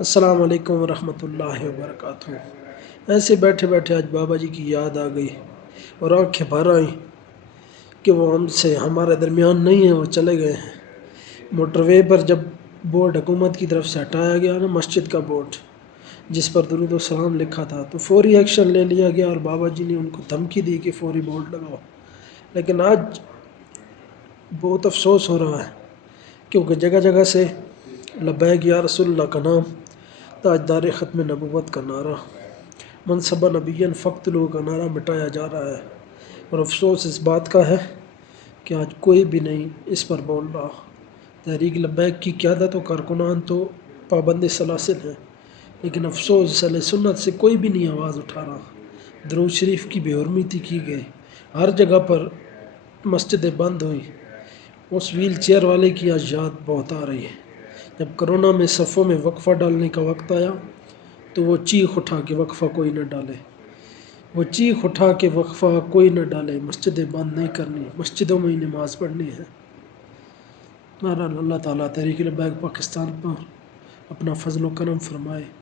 السلام علیکم ورحمۃ اللہ وبرکاتہ۔ ایسے بیٹھے بیٹھے آج بابا جی کی یاد آ گئی اور آنکھیں بھر آئیں کہ وہ ہمارے درمیان نہیں ہیں، وہ چلے گئے ہیں۔ موٹر وے پر جب بورڈ حکومت کی طرف سے ہٹایا گیا نا، مسجد کا بورڈ جس پر درود و سلام لکھا تھا، تو فوری ایکشن لے لیا گیا اور بابا جی نے ان کو دھمکی دی کہ فوری بورڈ لگاؤ۔ لیکن آج بہت افسوس ہو رہا ہے کیونکہ جگہ جگہ سے لبیک یا رسول اللہ کا نام، تاجدار ختم نبوت کا نعرہ، منصب نبیًا فاقتلوہ کا نعرہ مٹایا جا رہا ہے، اور افسوس اس بات کا ہے کہ آج کوئی بھی نہیں اس پر بول رہا۔ تحریک لبیک کی قیادت و کارکنان تو پابند سلاسل ہیں، لیکن افسوس اہل سنت سے کوئی بھی نہیں آواز اٹھا رہا۔ درود شریف کی بے حرمتی کی گئی، ہر جگہ پر مسجدیں بند ہوئی۔ اس ویل چیئر والے کی آج یاد بہت آ رہی ہے۔ جب کرونا میں صفوں میں وقفہ ڈالنے کا وقت آیا تو وہ چیخ اٹھا کہ وقفہ کوئی نہ ڈالے، وہ چیخ اٹھا کہ وقفہ کوئی نہ ڈالے، مسجدیں بند نہیں کرنی، مسجدوں میں ہی نماز پڑھنی ہے۔ اللہ تعالیٰ تحریک لبیک پاکستان پر اپنا فضل و کرم فرمائے۔